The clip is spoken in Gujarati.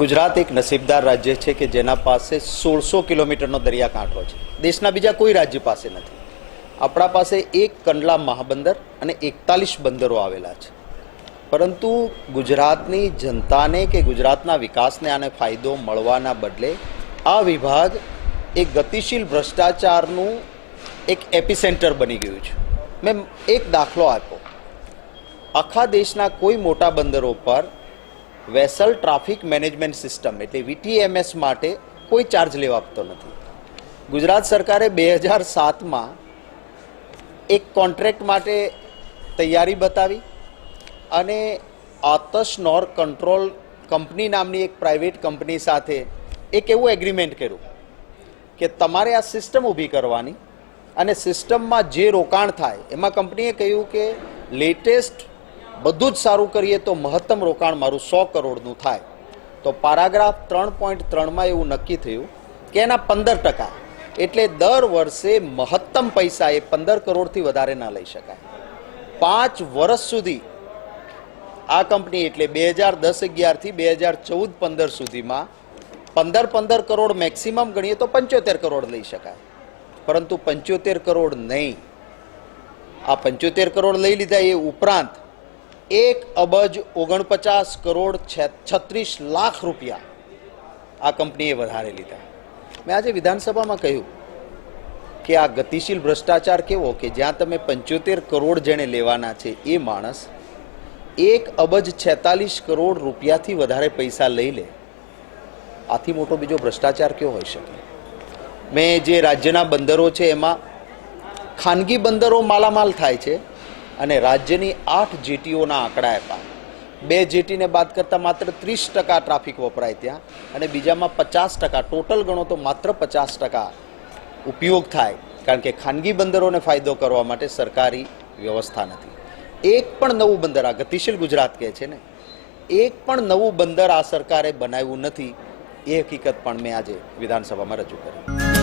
ગુજરાત એક નસીબદાર રાજ્ય છે કે જેના પાસે 1600 કિલોમીટરનો દરિયાકાંઠો છે. દેશના બીજા કોઈ રાજ્ય પાસે નથી. આપણા પાસે એક કંડલા મહાબંદર અને 41 બંદરો આવેલા છે. પરંતુ ગુજરાતની જનતાને કે ગુજરાતના વિકાસને આને ફાયદો મળવાના બદલે આ વિભાગ એક ગતિશીલ ભ્રષ્ટાચારનું એક એપિસેન્ટર બની ગયું છે. મેં એક દાખલો આપ્યો. આખા દેશના કોઈ મોટા બંદરો પર વેસલ ટ્રાફિક મેનેજમેન્ટ સિસ્ટમ એટલે VTMS માટે કોઈ ચાર્જ લેવાતો નથી. ગુજરાત સરકારે 2007માં એક કોન્ટ્રાક્ટ માટે તૈયારી બતાવી અને આતશ નોર કંટ્રોલ કંપની નામની એક પ્રાઇવેટ કંપની સાથે એક એવું એગ્રીમેન્ટ કર્યું કે તમારે આ સિસ્ટમ ઊભી કરવાની અને સિસ્ટમમાં જે રોકાણ થાય એમાં કંપનીએ કહ્યું કે લેટેસ્ટ બધું જ સારું કરીએ તો મહત્તમ રોકાણ મારું 100 કરોડનું થાય. તો પેરાગ્રાફ 3.3માં એવું નક્કી થયું કે એના 15% એટલે દર વર્ષે મહત્તમ પૈસા એ 15 કરોડથી વધારે ના લઈ શકાય. 5 વર્ષ સુધી આ કંપની એટલે 2010-11થી 2014-15 સુધીમાં 15 કરોડ મેક્સિમમ ગણીએ તો 75 કરોડ લઈ શકાય. પરંતુ 75 કરોડ નહીં, આ 75 કરોડ લઈ લીધા એ ઉપરાંત 1 અબજ 49 કરોડ 36 લાખ રૂપિયા આ કંપનીએ વધારે લીધા. મેં આજે વિધાનસભામાં કહ્યું કે આ ગતિશીલ ભ્રષ્ટાચાર કેવો કે જ્યાં તમે 75 કરોડ જેણે લેવાના છે એ માણસ 1 અબજ 46 કરોડ રૂપિયાથી વધારે પૈસા લઈ લે. આથી મોટો બીજો ભ્રષ્ટાચાર કેવો હોઈ શકે? મેં જે રાજ્યના બંદરો છે એમાં ખાનગી બંદરો માલામાલ થાય છે અને રાજ્યની 8 જેટીઓના આંકડા આપ્યા. 2 જેટીને બાદ કરતાં માત્ર 30% ટ્રાફિક વપરાય ત્યાં અને બીજામાં 50%, ટોટલ ગણો તો માત્ર 50% ઉપયોગ થાય, કારણ કે ખાનગી બંદરોને ફાયદો કરવા માટે સરકારી વ્યવસ્થા નથી. એક પણ નવું બંદર, આ ગતિશીલ ગુજરાત કહે છે ને, એક પણ નવું બંદર આ સરકારે બનાવ્યું નથી. એ હકીકત પણ મેં આજે વિધાનસભામાં રજૂ કરી.